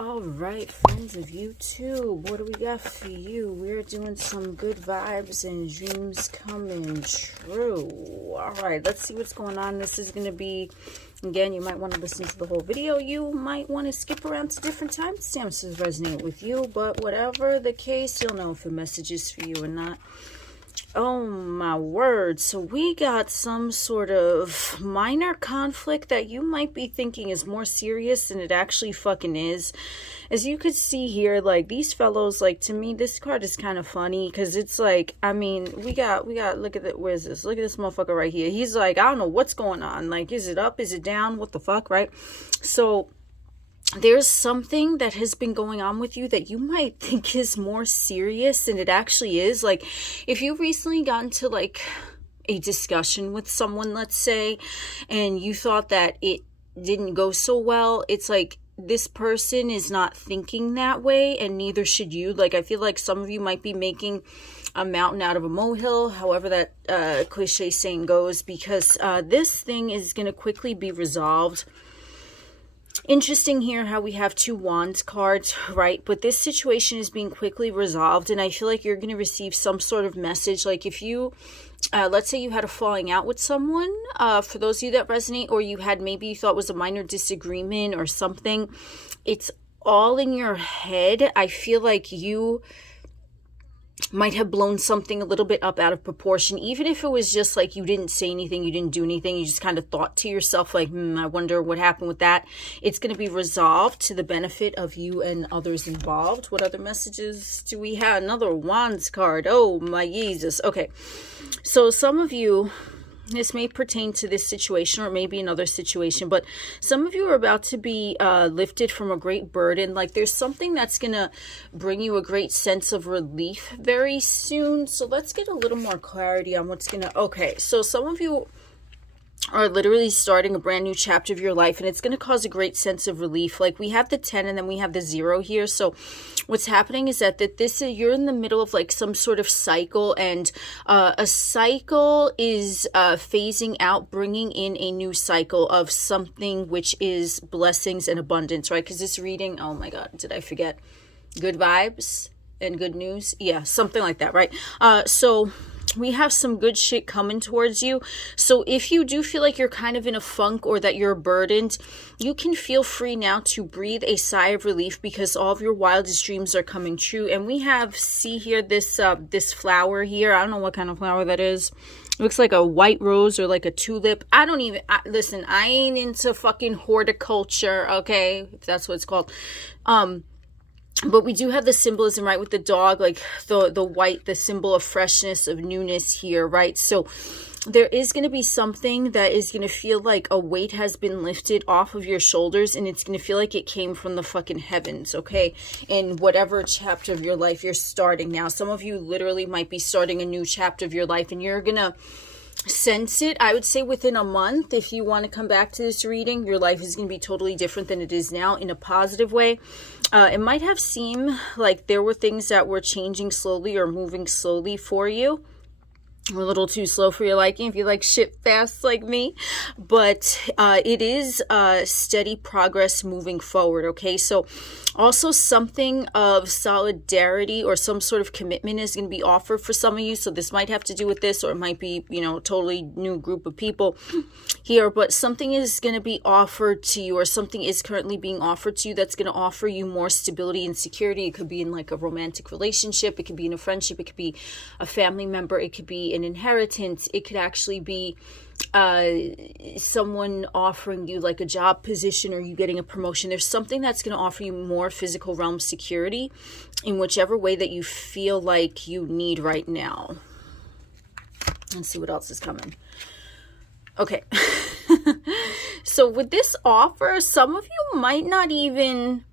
All right, friends of YouTube, what do we got for you? We're doing some good vibes and dreams coming true. All right, let's see what's going on. This is going to be, again, you might want to listen to the whole video. You might want to skip around to different timestamps to resonate with you, but whatever the case, you'll know if the message is for you or not. Oh my word. So we got some sort of minor conflict that you might be thinking is more serious than it actually fucking is. As you could see here, like these fellows, like to me, this card is kind of funny because it's like, I mean, we got, look at it. Where's this? Look at this motherfucker right here. He's like, I don't know what's going on. Like, is it up? Is it down? What the fuck, right? So there's something that has been going on with you that you might think is more serious than it actually is. Like, if you recently got into like a discussion with someone, let's say, and you thought that it didn't go so well, it's like this person is not thinking that way, and neither should you. Like, I feel like some of you might be making a mountain out of a molehill, however that cliche saying goes, because this thing is going to quickly be resolved. Interesting here how we have two wands cards, right? But this situation is being quickly resolved, and I feel like you're going to receive some sort of message. Like if you, let's say you had a falling out with someone, for those of you that resonate, or you had maybe you thought was a minor disagreement or something, it's all in your head. I feel like you might have blown something a little bit up out of proportion, even if it was just like you didn't say anything, you didn't do anything, you just kind of thought to yourself like, I wonder what happened with that. It's going to be resolved to the benefit of you and others involved. What other messages do we have? Another wands card. Oh my Jesus. Okay, so some of you, this may pertain to this situation or maybe another situation, but some of you are about to be lifted from a great burden. Like there's something that's going to bring you a great sense of relief very soon. So let's get a little more clarity on what's going to... Okay, so some of you are literally starting a brand new chapter of your life, and it's going to cause a great sense of relief. Like we have the 10 and then we have the 0 here. So what's happening is that you're in the middle of like some sort of cycle, and a cycle is phasing out, bringing in a new cycle of something which is blessings and abundance, right? Because this reading, oh my God, did I forget? Good vibes and good news. Yeah, something like that, right? So we have some good shit coming towards you. So if you do feel like you're kind of in a funk or that you're burdened, you can feel free now to breathe a sigh of relief because all of your wildest dreams are coming true. And we have, see here, this flower here. I don't know what kind of flower that is. It looks like a white rose or like a tulip. I don't even, listen, I ain't into fucking horticulture, okay? If that's what it's called. But we do have the symbolism, right, with the dog, like the white, the symbol of freshness, of newness here, right? So there is going to be something that is going to feel like a weight has been lifted off of your shoulders, and it's going to feel like it came from the fucking heavens, okay? In whatever chapter of your life you're starting now. Some of you literally might be starting a new chapter of your life, and you're going to sense it. I would say within a month, if you want to come back to this reading, your life is going to be totally different than it is now in a positive way. It might have seemed like there were things that were changing slowly or moving slowly for you. A little too slow for your liking if you like shit fast like me, but it is steady progress moving forward. Okay, so also something of solidarity or some sort of commitment is going to be offered for some of you. So this might have to do with this, or it might be, you know, totally new group of people here, but something is going to be offered to you, or something is currently being offered to you that's going to offer you more stability and security. It could be in like a romantic relationship, it could be in a friendship, it could be a family member, it could be an inheritance, it could actually be someone offering you like a job position, or you getting a promotion. There's something that's going to offer you more physical realm security in whichever way that you feel like you need right now. Let's see what else is coming. Okay. So with this offer, some of you might not even...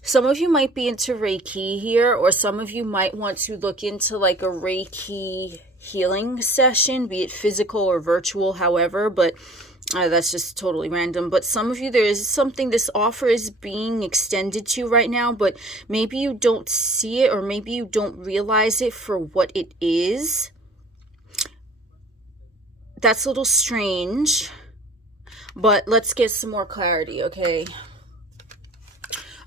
Some of you might be into Reiki here, or some of you might want to look into like a Reiki healing session, be it physical or virtual, however, but that's just totally random. But some of you, there is something, this offer is being extended to right now, but maybe you don't see it, or maybe you don't realize it for what it is. That's a little strange, but let's get some more clarity, okay?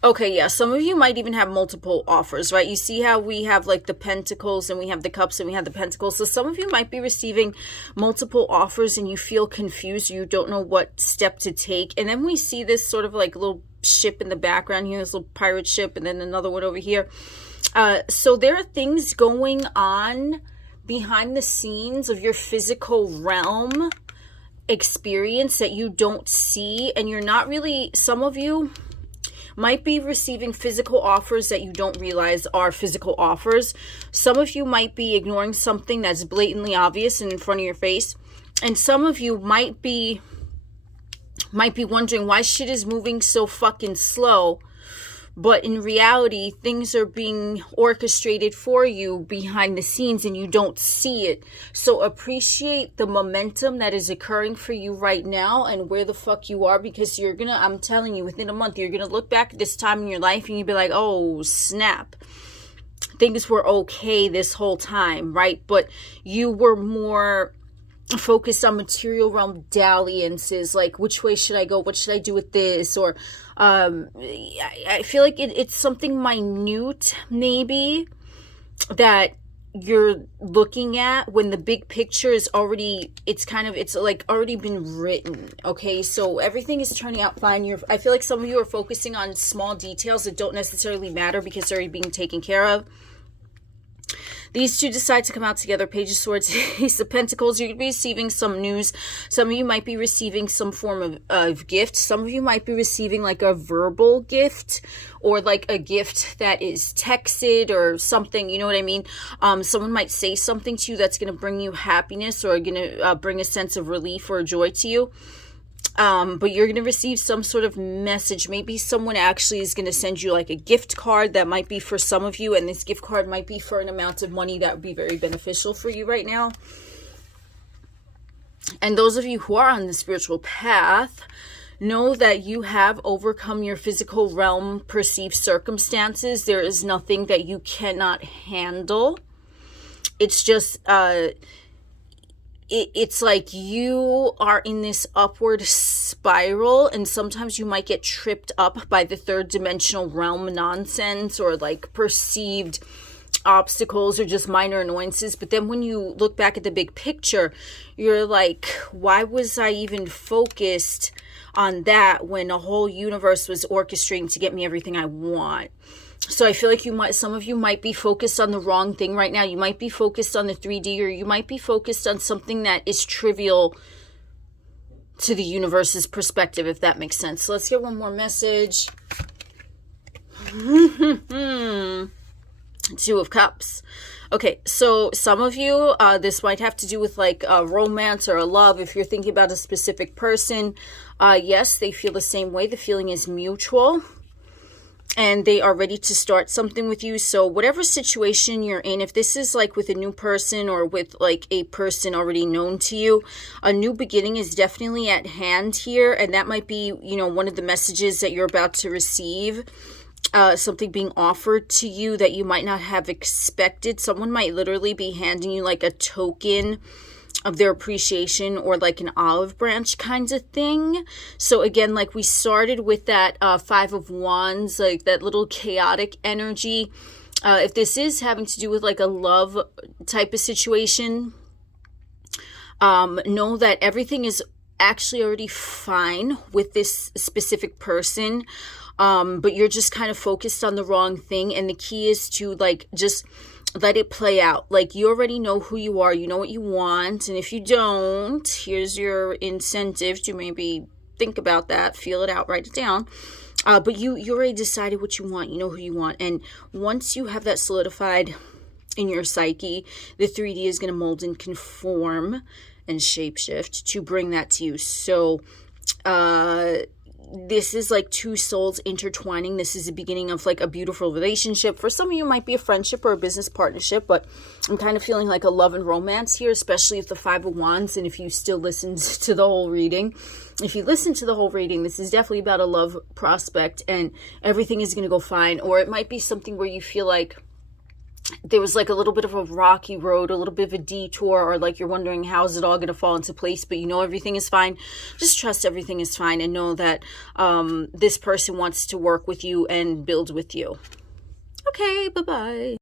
Okay, yeah, some of you might even have multiple offers, right? You see how we have like the pentacles and we have the cups and we have the pentacles. So some of you might be receiving multiple offers and you feel confused. You don't know what step to take. And then we see this sort of like little ship in the background here, this little pirate ship, and then another one over here. So there are things going on behind the scenes of your physical realm experience that you don't see, and you're not really, some of you might be receiving physical offers that you don't realize are physical offers. Some of you might be ignoring something that's blatantly obvious and in front of your face. And some of you might be wondering why shit is moving so fucking slow. But in reality, things are being orchestrated for you behind the scenes and you don't see it. So appreciate the momentum that is occurring for you right now and where the fuck you are, because you're gonna, I'm telling you, within a month, you're gonna look back at this time in your life and you'll be like, oh, snap. Things were okay this whole time, right? But you were more focused on material realm dalliances, like which way should I go, what should I do with this, or I feel like it's something minute maybe that you're looking at when the big picture is already, it's like already been written. Okay, so everything is turning out fine. I feel like some of you are focusing on small details that don't necessarily matter because they're already being taken care of. These two decide to come out together. Page of Swords, Ace of Pentacles. You're going to be receiving some news. Some of you might be receiving some form of gift. Some of you might be receiving like a verbal gift or like a gift that is texted or something. You know what I mean? Someone might say something to you that's going to bring you happiness or going to bring a sense of relief or joy to you. But you're going to receive some sort of message. Maybe someone actually is going to send you like a gift card that might be for some of you. And this gift card might be for an amount of money that would be very beneficial for you right now. And those of you who are on the spiritual path, know that you have overcome your physical realm perceived circumstances. There is nothing that you cannot handle. It's just, it's like you are in this upward spiral, and sometimes you might get tripped up by the third dimensional realm nonsense or like perceived obstacles or just minor annoyances. But then when you look back at the big picture, you're like, why was I even focused on that when a whole universe was orchestrating to get me everything I want? So I feel like some of you might be focused on the wrong thing right now. You might be focused on the 3D, or you might be focused on something that is trivial to the universe's perspective, if that makes sense. So let's get one more message. Two of Cups. Okay, so some of you, this might have to do with like a romance or a love. If you're thinking about a specific person, yes, they feel the same way. The feeling is mutual. And they are ready to start something with you. So whatever situation you're in, if this is like with a new person or with like a person already known to you, a new beginning is definitely at hand here. And that might be, you know, one of the messages that you're about to receive. Something being offered to you that you might not have expected. Someone might literally be handing you like a token of their appreciation or like an olive branch kinds of thing. So again, like we started with that Five of Wands, like that little chaotic energy. If this is having to do with like a love type of situation, know that everything is actually already fine with this specific person. But you're just kind of focused on the wrong thing. And the key is to like just let it play out. Like you already know who you are. You know what you want. And if you don't, here's your incentive to maybe think about that, feel it out, write it down. But you already decided what you want. You know who you want. And once you have that solidified in your psyche, the 3D is going to mold and conform and shapeshift to bring that to you. So, this is like two souls intertwining. This is the beginning of like a beautiful relationship. For some of you, it might be a friendship or a business partnership, but I'm kind of feeling like a love and romance here, especially if the Five of Wands, and if you still listened to the whole reading. If you listen to the whole reading, this is definitely about a love prospect and everything is going to go fine. Or it might be something where you feel like there was like a little bit of a rocky road, a little bit of a detour, or like you're wondering how's it all going to fall into place, but you know everything is fine. Just trust everything is fine and know that this person wants to work with you and build with you. Okay, bye-bye.